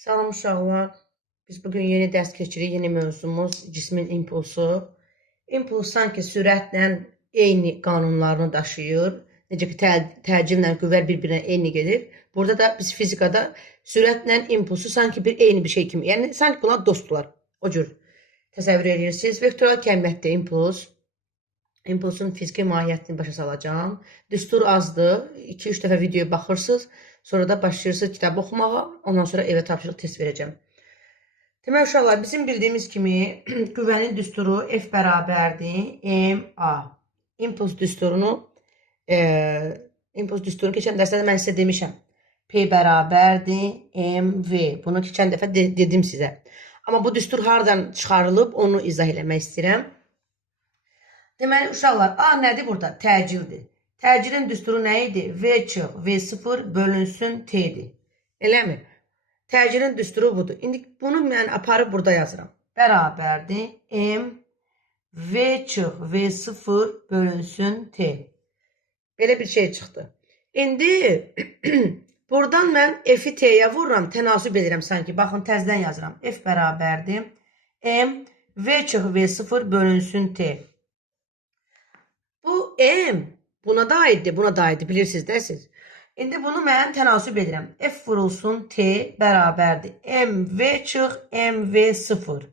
Salam uşaqlar. Biz bugün yeni ders keçirik. Yeni mövzumuz cismin impulsu. İmpuls sanki sürətlə eyni qanunlarını daşıyır. Necə ki, təcillə qüvvə bir-birinə eyni gedir. Burada da biz fizikada sürətlə impulsu sanki eyni bir şey kimi. Yəni, sanki bunlar dostlar. O cür təsəvvür edirsiniz. Vektoral kəmiyyətdə impuls. İmpulsun fiziki mahiyyətini başa salacağım. Düstur azdır. 2-3 dəfə videoya baxırsınız. Sonra da başlayırsınız kitab oxumağa. Ondan sonra evə tapşırıq test verəcəm. Demək uşaqlar, bizim bildiyimiz kimi qüvvənin düsturu F bərabərdir MA. İmpuls düsturunu keçən dərsdə mən sizə demişəm. P bərabərdir MV. Bunu keçən dəfə dedim sizə. Amma bu düstur hardan çıxarılıb onu izah eləmək istəyirəm. Deməli uşaqlar, A nədir burada? Təcildir. Təcilin düsturu nə idi? V çıx, V0 bölünsün T'dir. Eləmi? Təcilin düsturu budur. İndi bunu mən aparıb burada yazıram. Bərabərdir M V çıx, V0 bölünsün T. Belə bir şey çıxdı. İndi buradan mən F'i T'yə vururam, tənasüb edirəm sanki. Baxın, təzdən yazıram. F bərabərdir M V çıx, V0 bölünsün T. Bu M buna da aiddir, buna da aiddir, bilirsiniz də siz. İndi bunu mən tənasüb edirəm. F vurulsun T bərabərdir MV çıx MV0.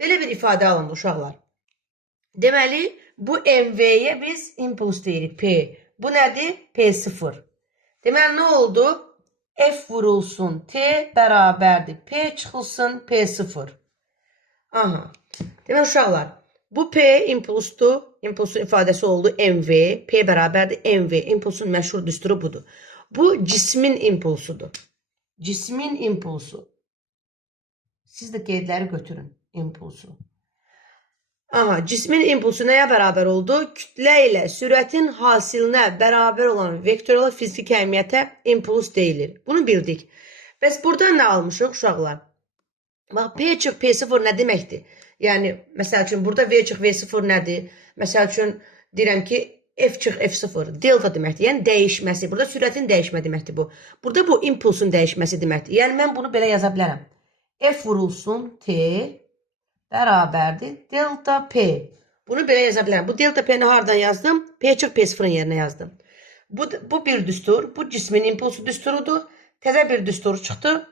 Belə bir ifadə alındı uşaqlar. Deməli, bu MV'yə biz impuls deyirik P. Bu nədir? P0. Deməli, nə oldu? F vurulsun T bərabərdir P çıxılsın P0. Aha. Deməli uşaqlar, bu P impulsdur. İmpulsun ifadəsi oldu MV. P bərabərdir MV. İmpulsun məşhur düsturu budur. Bu cismin impulsudur. Cismin impulsu. Siz də qeydləri götürün. İmpulsu. Aha, cismin impulsu nəyə bərabər oldu? Kütlə ilə sürətin hasilinə bərabər olan vektoral fiziki kəmiyyətə impuls deyilir. Bunu bildik. Bəs buradan nə almışıq uşaqlar? Bax, P çıx P0 nə deməkdir? Yəni, məsəl üçün, burada V çıx V0 nədir? Məsəl üçün, deyirəm ki, F çıx F0, delta deməkdir. Yəni, dəyişməsi. Burada sürətin dəyişmə deməkdir bu. Burada bu impulsun dəyişməsi deməkdir. Yəni, mən bunu belə yaza bilərəm. F vurulsun T bərabərdir delta P. Bunu belə yaza bilərəm. Bu delta P-ni hardan yazdım? P çıx P0-ın yerinə yazdım. Bu bir düstur. Bu cismin impulsu düsturudur. Təzə bir düstur çıxdı.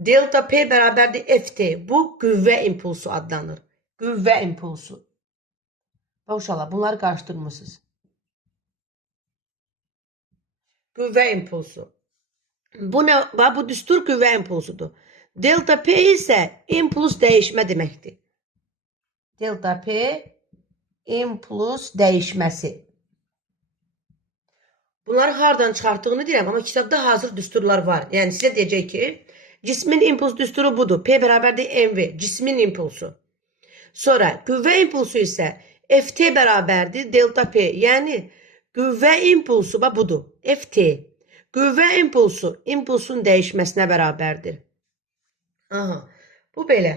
Delta P bərabərdir FT. Bu qüvvə impulsu adlanır. Qüvvə impulsu. Bax uşaqlar, bunları qarışdırmırsınız. Qüvvə impulsu. Bu düstur qüvvə impulsudur. Delta P isə impuls dəyişmə deməkdir. Delta P impuls dəyişməsi. Bunları hardan çıxartdığını deyirəm, amma kitabda hazır düsturlar var. Yəni sizə deyəcək ki, cismin impuls düsturu budur. P bərabərdir MV. Cismin impulsu. Sonra qüvvə impulsu isə FT bərabərdir delta P. Yəni qüvvə impulsu budur. FT. Qüvvə impulsu impulsun dəyişməsinə bərabərdir. Aha. Bu belə.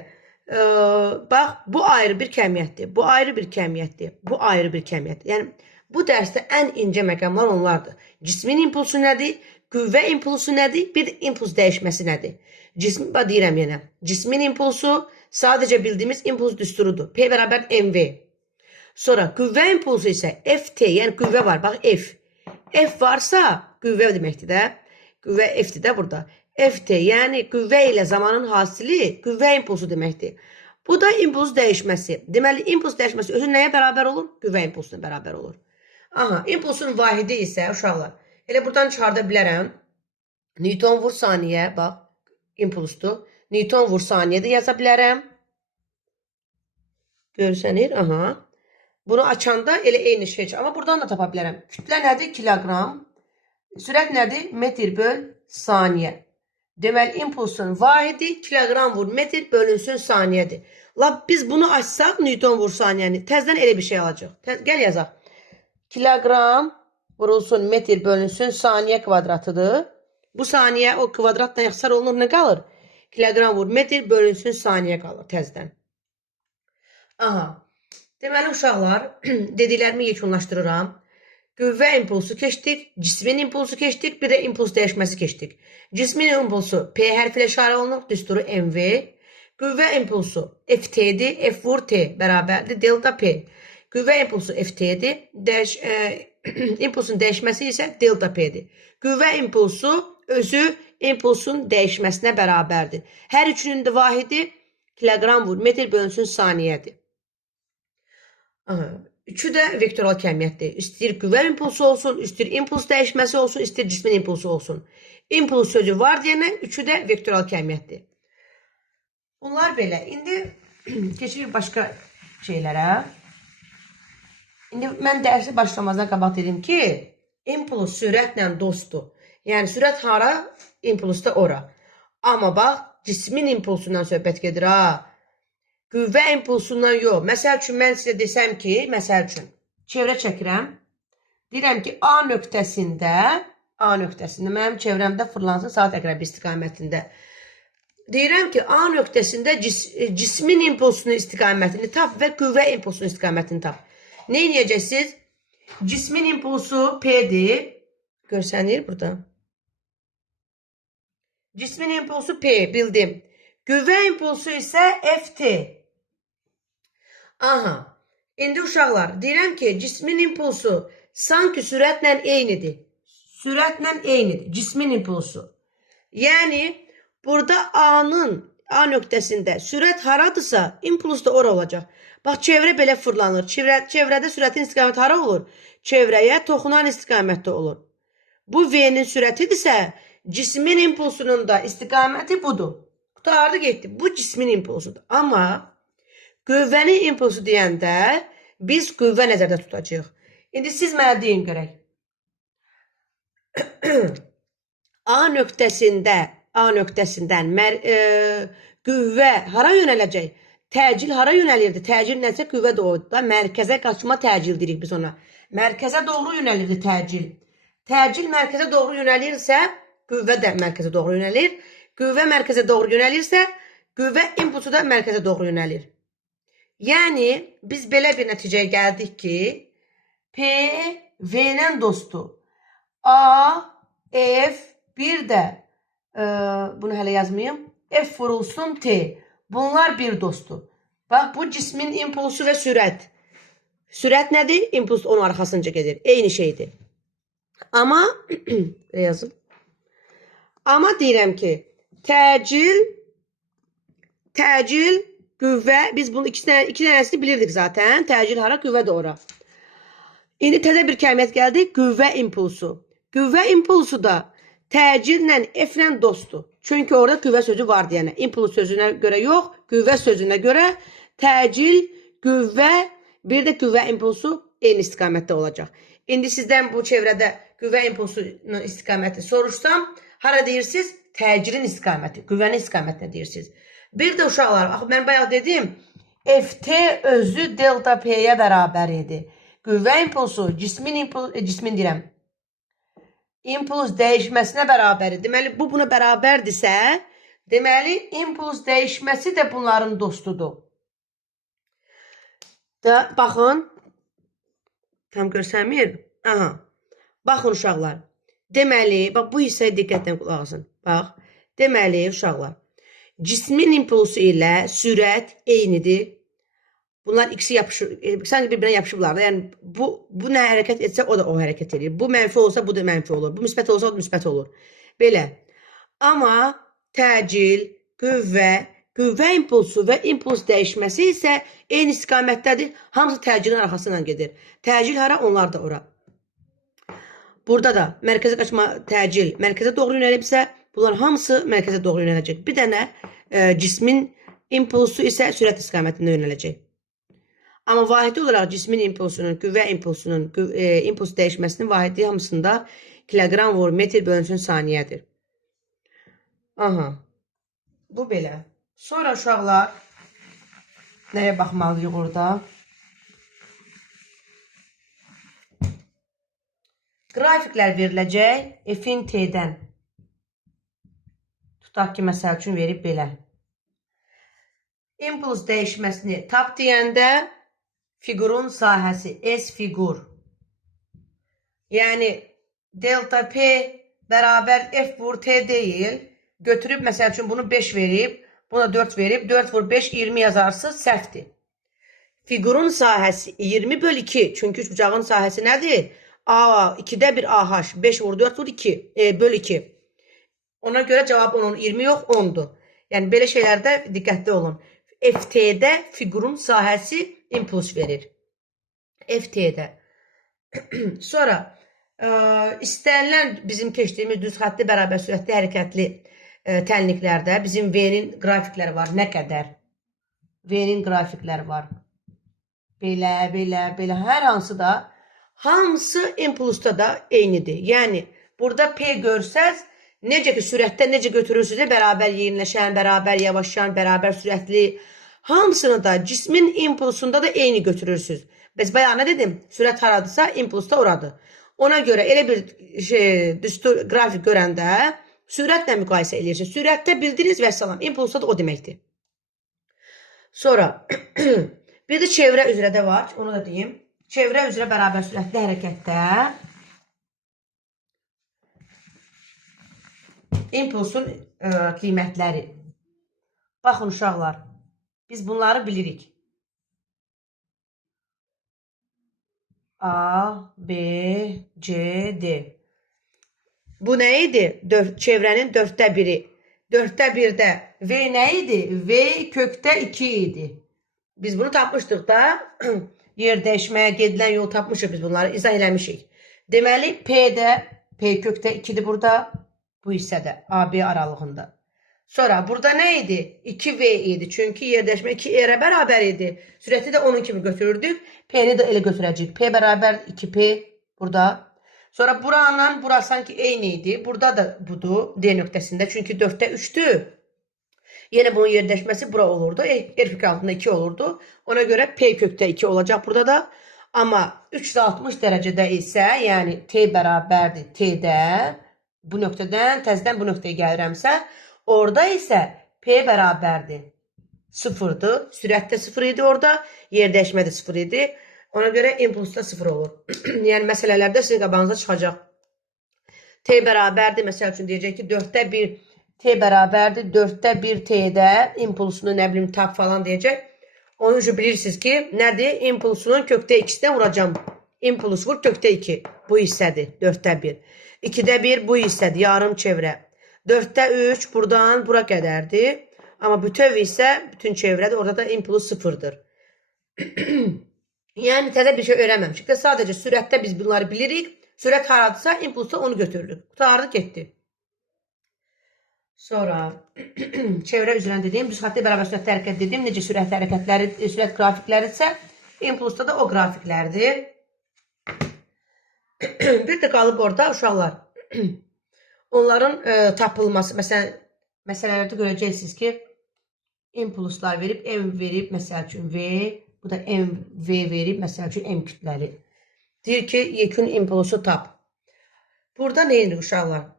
Bax, bu ayrı bir kəmiyyətdir. Bu ayrı bir kəmiyyətdir. Bu ayrı bir kəmiyyətdir. Yəni bu dərsdə ən incə məqamlar onlardır. Cismin impulsu nədir? Qüvvə impulsu nədir? Bir də impuls dəyişməsi nədir? Deyirəm yenə. Cismin impulsu sadəcə bildiyimiz impuls düsturudur. P bərabər MV. Sonra qüvvə impulsu isə FT, yəni qüvvə var. Bax, F. F varsa qüvvə deməkdir də. Qüvvə F'dir də burada. FT, yəni qüvvə ilə zamanın hasili qüvvə impulsu deməkdir. Bu da impuls dəyişməsi. Deməli, impuls dəyişməsi özü nəyə bərabər olur? Qüvvə impulsuna bərabər olur. Aha, impulsun vahidi isə, uşaqlar, elə buradan çıxarda bilərəm. Newton vur saniyə, bax, impulsdur. Newton vur saniyə də yaza bilərəm. Görsənir, aha. Bunu açanda elə eyni şey çıxır. Amma buradan da tapa bilərəm. Kütlə nədir? Kiloqram. Sürət nədir? Metr böl saniyə. Deməli, impulsun vahidi kiloqram vur metr bölünsün saniyədir. Biz bunu açsaq, Newton vur saniyəni, təzdən elə bir şey alacaq. Gəl yazaq. Kiloqram vurulsun metr bölünsün saniyə kvadratıdır. Bu saniyə o kvadratla yaxsar olunur, nə qalır? Kiloqram vur metr bölünsün saniyə qalır təzdən. Aha. Deməli, uşaqlar, dediklərimi yekunlaşdırıram. Qüvvə impulsu keçdik, cismin impulsu keçdik, bir də impuls dəyişməsi keçdik. Cismin impulsu P hərfi ilə işarə olunur, düsturu MV. Qüvvə impulsu FT-dir, F vur T bərabərdir, delta P. Qüvvə impulsu FT-dir, impulsun dəyişməsi isə delta P-dir. Qüvvə impulsu özü impulsun dəyişməsinə bərabərdir. Hər üçünün də vahidi kiloqram vur metr bölünsün saniyədir. Üçü də vektoral kəmiyyətdir. İstəyir qüvvə impulsu olsun, istəyir impuls dəyişməsi olsun, istəyir cismin impulsu olsun. İmpuls sözü var deyənə, üçü də vektoral kəmiyyətdir. Bunlar belə. İndi keçirik başqa şeylərə. İndi mən dərsi başlamazdan qabaq dedim ki, impuls sürətlə dostdur. Yəni, sürət hara, impuls da ora. Amma bax, cismin impulsundan söhbət gedir ha. Qüvvə impulsundan yox. Məsəl üçün, mən sizə desəm ki, məsəl üçün, çevrə çəkirəm. Deyirəm ki, A nöqtəsində mənim çevrəmdə fırlansın saat əqrəbi istiqamətində. Deyirəm ki, A nöqtəsində cismin impulsunun istiqamətini tap və qüvvə impulsunun istiqamətini tap. Nə edəcəksiniz? Cismin impulsu P-dir. Görsənir burada. Cismin impulsu P, bildim. Qüvvə impulsu isə FT. Aha, indi uşaqlar, deyirəm ki, cismin impulsu sanki sürətlə eynidir. Sürətlə eynidir, cismin impulsu. Yəni, burada A nöqtəsində sürət haradırsa, impuls da ora olacaq. Bax, çevrə belə fırlanır. Çevrədə sürətin istiqaməti hara olur? Çevrəyə toxunan istiqamətdə olur. Bu V-nin sürətidirsə, cismin impulsunun da istiqaməti budur. Qutardı getdi. Bu cismin impulsudur. Amma qüvvənin impulsu deyəndə biz qüvvə nəzərdə tutacağıq. İndi siz mənə deyin görək. A nöqtəsindən qüvvə hara yönələcək? Təcil hara yönəlirdi? Təcil nəsə qüvvə doğrudur. Mərkəzə qaçma təcil deyirik biz ona. Mərkəzə doğru yönəlirdi təcil. Təcil mərkəzə doğru yönəlirsə, qüvvə də mərkəzə doğru yönəlir. Qüvvə mərkəzə doğru yönəlirsə, qüvvə impulsu da mərkəzə doğru yönəlir. Yəni, biz belə bir nəticəyə gəldik ki, P V-lə dostdur. A, F, bir də, bunu hələ yazmayayım, F vurulsun T. Bunlar bir dostdur. Bax, bu cismin impulsu və sürət. Sürət nədir? İmpuls onun arxasınca gedir. Eyni şeydir. Amma, yazım. Amma deyirəm ki, təcil, qüvvə, biz bunun iki dənəsini bilirdik zaten. Təcil hara, qüvvə də ora. İndi təzə bir kəmiyyət gəldi, qüvvə impulsu. Qüvvə impulsu da təcillə, F-lə dostdur. Çünki orada qüvvə sözü var deyənə. İmpuls sözünə görə yox, qüvvə sözünə görə təcil, qüvvə, bir də qüvvə impulsu eyni istiqamətdə olacaq. İndi sizdən bu çevrədə qüvvə impulsunun istiqaməti soruşsam, hara deyirsiniz? Təcilin istiqaməti, qüvvənin istiqamətinə deyirsiniz. Bir də uşaqlar, mən bayaq dedim, FT özü delta P-yə bərabər idi. Qüvvə impulsu, cismin deyirəm, impuls dəyişməsinə bərabərdir. Deməli, bu buna bərabərdirsə, deməli, impuls dəyişməsi də bunların dostudur. Baxın, tam görsənmir. Aha, baxın uşaqlar. Deməli, bax, bu hissəyə diqqətlə qulaq asın. Bax, deməli, uşaqlar, cismin impulsu ilə sürət eynidir. Bunlar ikisi yapışır, sanki bir-birinə yapışıblar da. Yəni, bu nə hərəkət etsə, o da o hərəkət edir. Bu mənfi olsa, bu da mənfi olur. Bu müsbət olsa, o da müsbət olur. Belə. Amma təcil, qüvvə impulsu və impuls dəyişməsi isə eyni istiqamətdədir. Hamısı təcilin arxasından gedir. Təcil hara, onlar da ora. Burada da mərkəzə qaçma təcil, mərkəzə doğru yönəlibsə, bunlar hamısı mərkəzə doğru yönələcək. Bir dənə cismin impulsu isə sürət istiqamətində yönələcək. Amma vahidi olaraq cismin impulsunun, qüvvə impulsunun, impuls dəyişməsinin vahidi hamısında kiloqram vur metr bölünsün saniyədir. Aha. Bu belə. Sonra uşaqlar nəyə baxmalıyıq orada? Qrafiklər veriləcək F-in T-dən. Tutaq ki, məsəl üçün verib belə. İmpuls dəyişməsini tap deyəndə fiqurun sahəsi S fiqur. Yəni delta P bərabər F vur T deyil. Götürüb, məsəl üçün bunu 5 verib, buna 4 verib, 4 vur 5, 20 yazarsınız, səhvdir. Fiqurun sahəsi 20 böl 2. Çünki üçbucağın sahəsi nədir? A, 2-də 1 AH, 5 vur 4 vur 2, böl 2. Ona görə cavab 10, 20 yox, 10'dur. Yəni, belə şeylərdə diqqətli olun. FT-də fiqurun sahəsi impuls verir. FT-də. Sonra, istənilən bizim keçdiyimiz düz xəttli bərabər sürətli hərəkətli tənliklərdə bizim V-nin qrafikləri var. Nə qədər? V-nin qrafikləri var. Belə, belə, belə. Hər hansı da, hamısı impulsda da eynidir. Yəni, burada P görsəz, necə ki, sürətdə necə götürürsünüz, bərabər yeniləşən, bərabər yavaşlayan, bərabər sürətli, hamısını da cismin impulsunda da eyni götürürsünüz. Bəs bayaq nə dedim? Sürət haradısa, impuls da oradır. Ona görə elə bir düstur qrafik görəndə sürətlə müqayisə edirsiniz. Sürətdə bildiniz və salam. İmpulsda da o deməkdir. Sonra bir də çevrə üzrə də var. Onu da deyim. Çevrə üzrə bərabər sürətli hərəkətdə impulsun qiymətləri. Baxın uşaqlar. Biz bunları bilirik. A, B, C, D. Bu nə idi? Çevrənin 4'də 1'i. 4'də 1'də V nə idi? V kökdə 2 idi. Biz bunu tapmışdıq da. Yer dəyişməyə gedilən yolu tapmışıq biz bunları. İzah eləmişik. Deməli, P'də, P kökdə 2'dir burada. Bu hissədə, AB aralığında. Sonra burada nə idi? 2V idi. Çünki yer dəyişmə 2R'ə bərabər idi. Sürəti də onun kimi götürürdük. P'ni də elə götürəcək. P bərabər 2P burada. Sonra buranın, bura sanki eyni idi. Burada da budur D nöqtəsində. Çünki 4'də 3'dür. Yenə bunun yer dəyişməsi bura olurdu. R altında 2 olurdu. Ona görə P kökdə 2 olacaq burada da. Amma 360 dərəcədə isə, yəni T bərabərdir T'də. Bu nöqtədən təzədən bu nöqtəyə gəlirəmsə, orada isə P bərabərdir 0'dır. Sürət də 0 idi orada. Yer dəyişmə də 0 idi. Ona görə impuls da 0 olur. Yəni, məsələlərdə sizin qabağınıza çıxacaq. T bərabərdir. Məsəl üçün deyəcək ki, 4'də 1 T bərabərdir. 4'də 1 T'də impulsunu nə bilim tap falan deyəcək. Onun üçün bilirsiniz ki, nədir? Impulsunun kökdə 2'dən vuracam. Impuls vur kökdə 2. Bu hissədir. 4'də 1. 2'də 1 bu hissədir. Yarım çevrə. 4'də 3 buradan bura qədərdir. Amma bütöv isə bütün çevrədir. Orada da impuls 0'dır. Yəni təzə bir şey öyrənməmişik. Sadəcə sürətdə biz bunları bilirik. Sürət haradısa impulsda onu götürürük. Qutardı getdi. Sonra çevrə üzrə dediyim, düz xəttli bərabər sürətli hərəkət dediyim, necə sürətli hərəkətləri, sürət qrafikləridirsə, impulsda da o qrafiklərdir. Bir də qalıb orada uşaqlar. Onların tapılması, məsələlərdə görəcəksiniz ki, impulslar verib, M verib, məsəl üçün V, bu da MV verib, məsəl üçün M kütləli. Deyir ki, yekun impulsu tap. Burada nə edirik uşaqlar?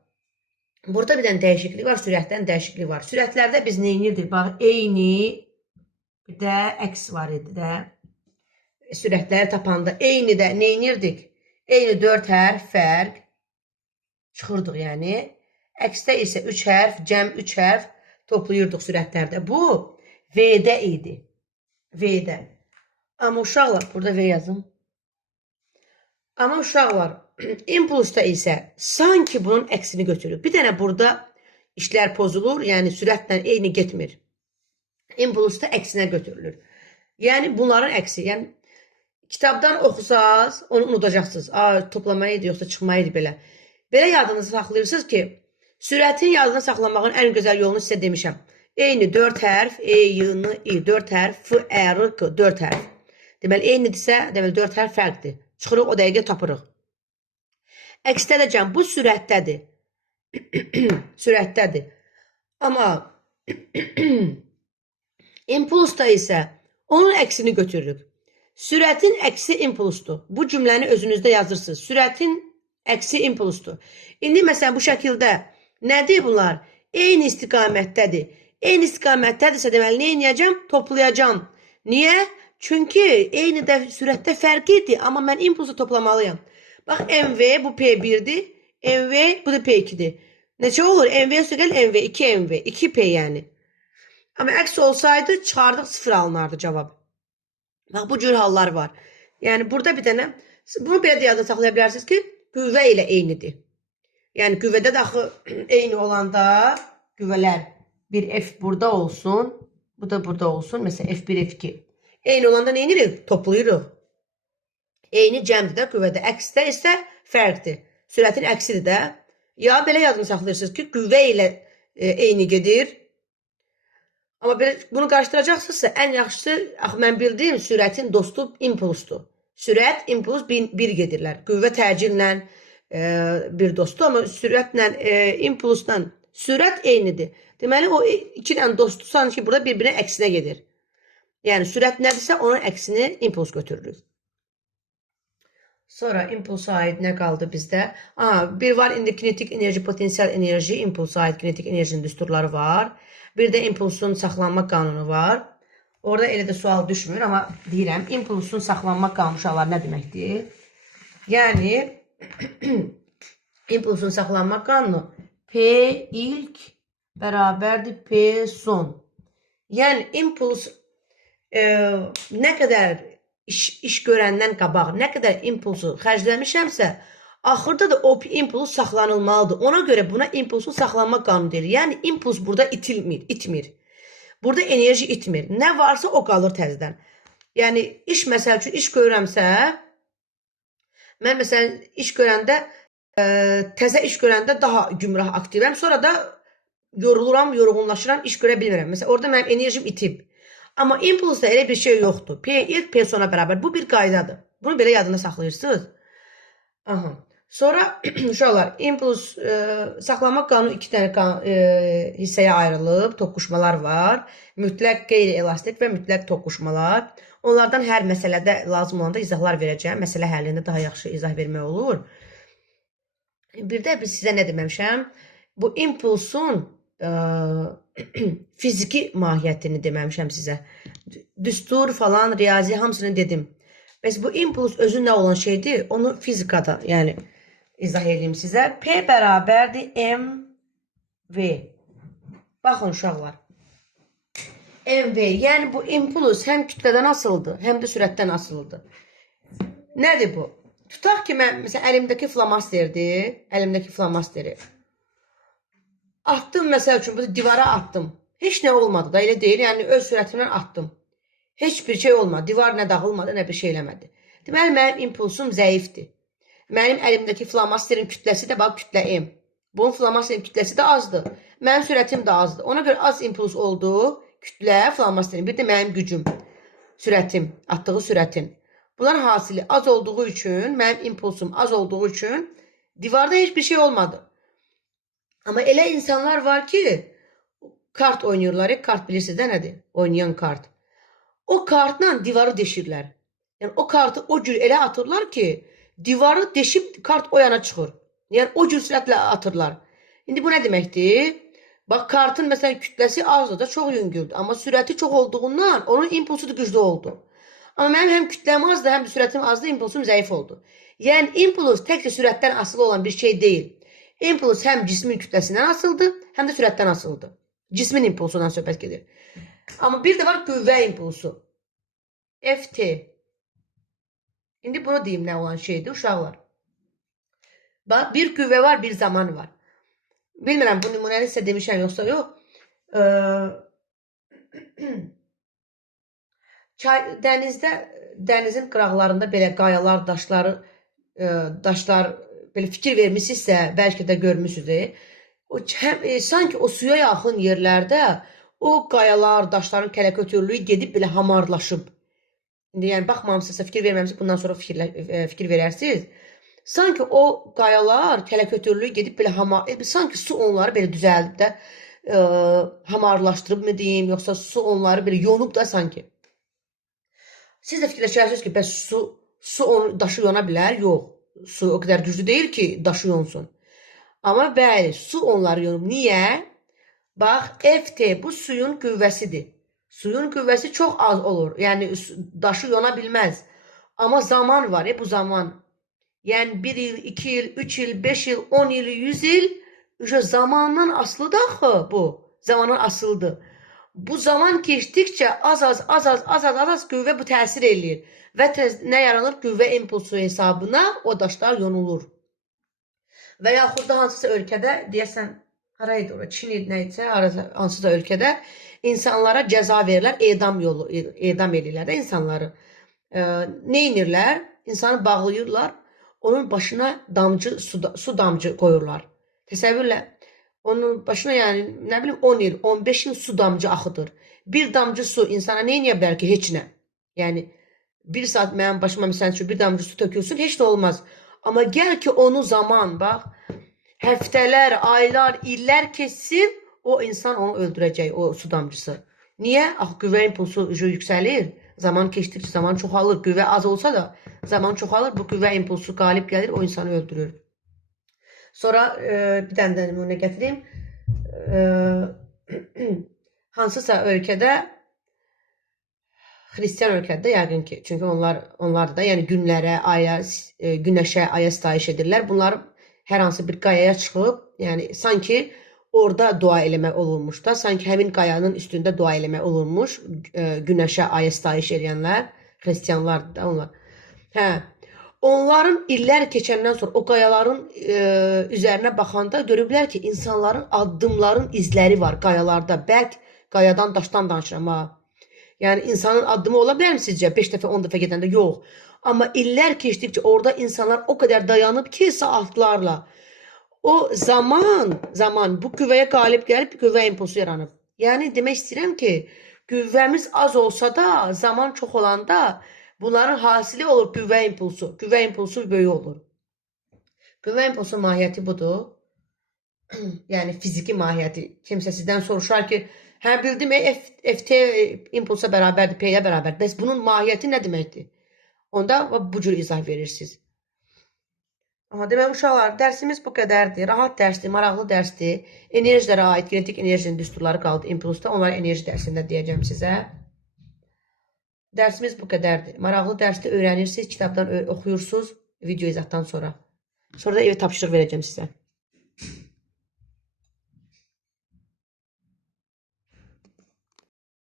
Burada bir dənə dəyişiklik var, sürətdən dəyişiklik var. Sürətlərdə biz nə edirdik? Bax, eyni, bir də əks var idi də. Sürətləri tapanda eyni də nə edirdik? Eyni 4 hərf fərq çıxırdıq yəni. Əksdə isə 3 hərf, cəm 3 hərf toplayırdıq sürətlərdə. Bu V-də idi. V-də. Amma uşaqlar, burada V yazım. Amma uşaqlar, impulsda isə sanki bunun əksini götürür. Bir dənə burada işlər pozulur, yəni sürətlə eyni getmir. Impulsda əksinə götürülür. Yəni bunların əksi. Yəni kitabdan oxusaz, onu unudacaqsınız. Toplamaydı, yoxsa çıxmaydı belə. Belə yadınızı saxlayırsınız ki, sürətin yadını saxlamağın ən gözəl yolunu sizə demişəm. Eyni 4 hərf, E, Y, N, I, 4 hərf, F, E, R, K, 4 hərf. Deməli, eynidirsə, deməli 4 hərf fərqdir. Çıxırıq, o dəqiqə tapırıq. Əksdə də cəm, bu sürətdədir. Sürətdədir. Amma impulsda isə onun əksini götürürük. Sürətin əksi impulsdur. Bu cümləni özünüzdə yazırsınız. Sürətin əksi impulsdur. İndi məsələn bu şəkildə nədir bunlar? Eyni istiqamətdədir. Eyni istiqamətdədirsə deməli nə edəcəm? Toplayacam. Niyə? Çünki eyni də sürətdə fərq idi, amma mən impulsu toplamalıyam. Bax MV bu P1'dir. MV bu da P2'dir. Neçə olur? MV üstəgəl MV 2 MV 2P yəni. Amma əks olsaydı çıxardıq 0 alınardı cavab. Bax bu cür hallar var. Yəni burada bir dənə bunu belə də yadda saxlaya bilərsiniz ki, qüvvə ilə eynidir. Yəni qüvvədə də axı eyni olanda qüvvələr bir F burada olsun, bu da burada olsun. Məsələn F1 F2. Eyni olanda nə edirik? Toplayırıq. Eyni cəmdir də qüvvədə. Əksdə isə fərqdir. Sürətin əksidir də. Ya belə yadını saxlayırsınız ki, qüvvə ilə eyni gedir. Amma belə bunu qarşıdıracaqsınızsa, ən yaxşısı, mən bildiyim sürətin dostu impulsdur. Sürət, impuls bir gedirlər. Qüvvə təcillə bir dostdur, amma sürətlə, impulsla sürət eynidir. Deməli, o iki dənə dostu sanki burada bir-birinin əksinə gedir. Yəni, sürət nədirsə, onun əksini impuls götürürük. Sonra impulsa aid nə qaldı bizdə? Bir var, indi kinetik enerji, potensial enerji, impulsa aid kinetik enerjinin düsturları var. Bir də impulsun saxlanma qanunu var. Orada elə də sual düşmür, amma deyirəm, impulsun saxlanma qanunu uşaqlar nə deməkdir? Yəni, impulsun saxlanma qanunu P ilk bərabərdir P son. Yəni, impuls nə qədər iş görəndən qabaq, nə qədər impulsu xərcləmişəmsə, axırda da o impuls saxlanılmalıdır. Ona görə buna impulsun saxlanma qanunu deyilir. Yəni, impuls burada itmir. Burada enerji itmir. Nə varsa o qalır təzədən. Yəni, məsəl üçün, iş görürəmsə, mən məsələn, təzə iş görəndə daha gümrah aktivəm. Sonra da yoruluram, yorğunlaşıram, iş görə bilmirəm. Məsələn, orada mənim enerjim itib. Amma impulsda elə bir şey yoxdur. P ilk P sona bərabər. Bu bir qaydadır. Bunu belə yadına saxlayırsınız. Sonra uşaqlar, impuls saxlanma qanunu iki dənə hissəyə ayrılıb, toqquşmalar var. Mütləq qeyri-elastik və mütləq toqquşmalar. Onlardan hər məsələdə lazım olanda izahlar verəcəm. Məsələ həllində daha yaxşı izah vermək olur. Bir də biz sizə nə deməmişəm? Bu impulsun fiziki mahiyyətini deməmişəm sizə. Düstur falan, riyazi hamısını dedim. Bəs bu impuls özü nə olan şeydir? Onu fizikada, yəni izah edeyim sizə. P bərabərdir mv. Baxın uşaqlar. mv, yəni bu impuls həm kütlədən asılıdır, həm də sürətdən asılıdır. Nədir bu? Tutaq ki, mən məsələn əlimdəki flamasteri atdım, məsəl üçün, bu divara atdım. Heç nə olmadı da, elə deyil, yəni öz sürətimdən atdım. Heç bir şey olmadı, divar nə dağılmadı, nə bir şey eləmədi. Deməli, mənim impulsum zəifdir. Mənim əlimdəki flamasterin kütləsi də, bax, kütlə M. Bunun flamasterin kütləsi də azdır. Mənim sürətim də azdır. Ona görə az impuls oldu, kütlə, flamasterin, bir də mənim gücüm, sürətim, atdığı sürətin. Bunların hasili az olduğu üçün, mənim impulsum az olduğu üçün divarda heç bir şey olmadı. Amma elə insanlar var ki, kart oynayırlar. Kart bilirsiniz də nədir? Oynayan kart. O kartla divarı deşirlər. Yəni o kartı o cür elə atırlar ki, divarı deşib kart o yana çıxır. Yəni o cür sürətlə atırlar. İndi bu nə deməkdir? Bax, kartın məsələn kütləsi azdır da, çox yüngüldür. Amma sürəti çox olduğundan onun impulsu da güclü oldu. Amma mənim həm kütləm azdır, həm də sürətim azdır, impulsum zəif oldu. Yəni impuls təkcə sürətdən asılı olan bir şey deyil. Impuls həm cismin kütləsindən asılıdır, həm də sürətdən asılıdır. Cismin impulsundan söhbət gedir. Amma bir də var qüvvə impulsu. Ft. İndi bunu deyim nə olan şeydir uşaqlar. Bax, bir qüvvə var, bir zaman var. Bilmirəm, bu nümunəni sizə demişəm, yoxsa yox. Dənizin qıraqlarında belə qayalar, daşlar belə fikir vermişsinizsə, bəlkə də görmüşsünüz. Sanki o suya yaxın yerlərdə o qayalar, daşların kələkötürlüyü gedib belə hamarlaşıb. İndi yəni baxmamısınızsa, fikir verməmişsiniz, bundan sonra fikir verərsiniz. Sanki o qayalar, kələkötürlüyü gedib belə sanki su onları belə düzəldib də hamarlaşdırıb mı deyim, yoxsa su onları belə yonub da sanki. Siz də fikirləşərsiniz ki, bəs su daşı yona bilər? Yox. Su o qədər güclü deyil ki, daşı yonsun. Amma bəli, su onları yonub. Niyə? Bax, Ft bu suyun qüvvəsidir. Suyun qüvvəsi çox az olur. Yəni, daşı yona bilməz. Amma zaman var, bu zaman. Yəni 1 il, 2 il, 3 il, 5 il, 10 il, 100 il zamandan asılıdır axı bu. Zamandan asılıdır. Bu zaman keçdikcə az qüvvə bu təsir eləyir və nə yaranır? Qüvvə impulsu hesabına o daşlar yonulur. Və yaxud da hansısa ölkədə, deyəsən, haraydı ora, Çin idi, nə isə, hansısa ölkədə insanlara cəza verirlər, edam edirlər də insanları. Nə edirlər? İnsanı bağlayırlar, onun başına damcı, su damcı qoyurlar. Təsəvvürlə, onun başına yəni, nə bilim, 10 il, 15 il su damcı axıdır. Bir damcı su insana nə edə bilər ki? Heç nə. Yəni, bir saat mənim başıma məsələn üçün bir damcı su tökülsün, heç nə olmaz. Amma gəl ki onu zaman, bax, həftələr, aylar, illər keçsin, o insan onu öldürəcək, o su damcısı. Niyə? Axı qüvvə impulsu yüksəlir. Zaman keçdikcə zaman çoxalır. Qüvvə az olsa da zaman çoxalır. Bu qüvvə impulsu qalib gəlir, o insanı öldürür. Sonra bir dənə də nümunə gətireyim. Hansısa ölkədə, Xristiyan ölkədə yəqin ki, çünki onlar da yəni günlərə, aya, günəşə, aya sitayiş edirlər. Bunlar hər hansı bir qayaya çıxıb, yəni sanki orada dua eləmək olurmuş da, sanki həmin qayanın üstündə dua eləmək olurmuş, günəşə, aya sitayiş edənlər, xristiyanlardır da onlar. Hə, onların illər keçəndən sonra o qayaların üzərinə baxanda görüblər ki, insanların addımların izləri var qayalarda. Bəlkə qayadan, daşdan danışıram ha. Yəni insanın addımı ola bilər mi sizcə? 5 dəfə, 10 dəfə gedəndə yox. Amma illər keçdikcə orada insanlar o qədər dayanıb ki, saatlarla. O zaman bu qüvvəyə qalib gəlib qüvvə impulsu yaranıb. Yəni demək istəyirəm ki, qüvvəmiz az olsa da, zaman çox olanda bunların hasili olur qüvvə impulsu. Qüvvə impulsu böyük olur. Qüvvə impulsu mahiyyəti budur. Yəni fiziki mahiyyəti. Kimsə sizdən soruşar ki, hə bildim, FT impulsa bərabərdir, P-yə bərabərdir. Bəs bunun mahiyyəti nə deməkdir? Onda bu cür izah verirsiniz. Demək, uşaqlar, dərsimiz bu qədərdir. Rahat dərsdir, maraqlı dərsdir. Enerjilərə aid kinetik enerjinin düsturları qaldı impulsda. Onları enerji dərsində deyəcəm sizə. Dərsimiz bu qədərdir. Maraqlı dərsdə öyrənirsiniz, kitabdan oxuyursunuz, video izahdan sonra. Sonra da evə tapşırıq verəcəm sizə.